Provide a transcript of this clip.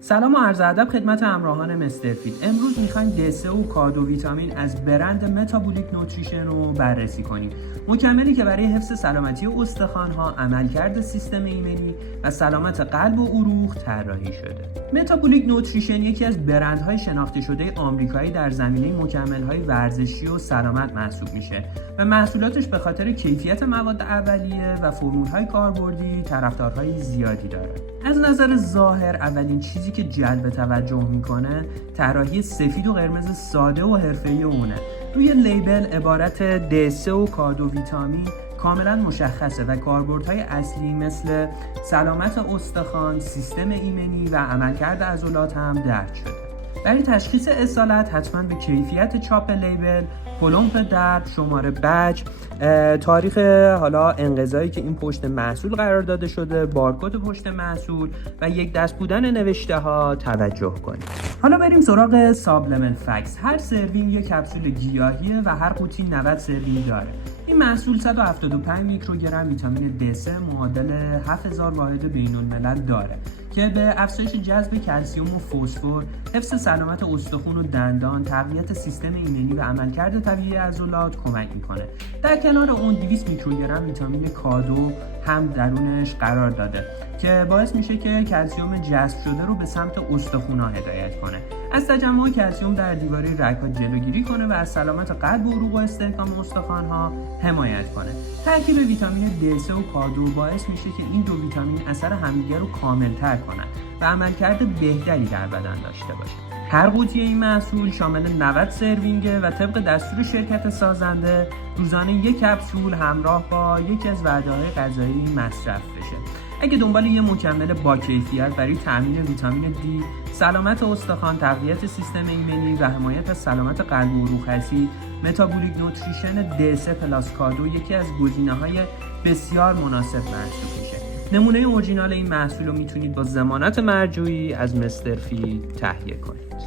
سلام و عرض ادب خدمت همراهان مستر فیت. امروز میخوایم دسه و کادو ویتامین از برند متابولیک نوتریشن رو بررسی کنیم. مکملی که برای حفظ سلامتی استخوان‌ها، عملکرد سیستم ایمنی و سلامت قلب و عروق طراحی شده. متابولیک نوتریشن یکی از برندهای شناخته شده آمریکایی در زمینه مکمل‌های ورزشی و سلامت محسوب میشه و محصولاتش به خاطر کیفیت مواد اولیه و فرمول‌های کاربردی طرفدارهای زیادی داره. از نظر ظاهر اولین چیزی که جلب توجه میکنه طراحی سفید و قرمز ساده و حرفه‌ای اونه. روی لیبل عبارت دسه و کادو ویتامین کاملا مشخصه و کاربردهای اصلی مثل سلامت استخوان، سیستم ایمنی و عملکرد عضلات هم درج شده. برای تشخیص اصالت حتما به کیفیت چاپ لیبل، کلمپ درد، شماره بج، تاریخ انقضایی که این پشت محصول قرار داده شده، بارکد پشت محصول و یک دست بودن نوشته ها توجه کنید. حالا بریم سراغ سابلمنت فکس. هر سروینگ یک کپسول گیاهیه و هر قوطی 90 سروینگ داره. این محصول 175 میکروگرم ویتامین D3 معادل 7000 واحد بین‌الملل داره که به افزایش جذب کلسیم و فسفر، حفظ سلامت استخوان و دندان، تقویت سیستم ایمنی و عملکرد طبیعی عضلات کمک میکنه. در کنار اون 200 میکروگرم ویتامین کادو هم درونش قرار داده که باعث میشه که کلسیم جذب شده رو به سمت استخوان‌ها هدایت کنه. از تجمع کلسیم در دیواره رگ‌ها جلوگیری کنه و از سلامت قلب و عروق و استحکام استخوان‌ها حمایت کنه. ترکیب ویتامین D3 و کادو باعث میشه که این دو ویتامین اثر همدیگر رو کامل‌تر کنن و عملکرد بهتری در بدن داشته باشه. هر قوطی این محصول شامل 90 سروینگه و طبق دستور شرکت سازنده روزانه یک کپسول همراه با یکی از وعده‌های غذایی مصرف بشه. اگه دنبال یه مکمل با کیفیت برای تامین ویتامین D، سلامت استخوان، تقویت سیستم ایمنی و حمایت از سلامت قلب و عروق هستید، متابولیک نوتریشن D3 پلاس کادو یکی از گزینه‌های بسیار مناسب محسوب میشه. نمونه اورجینال این محصول رو میتونید با ضمانت مرجوعی از مستر فیت تهیه کنید.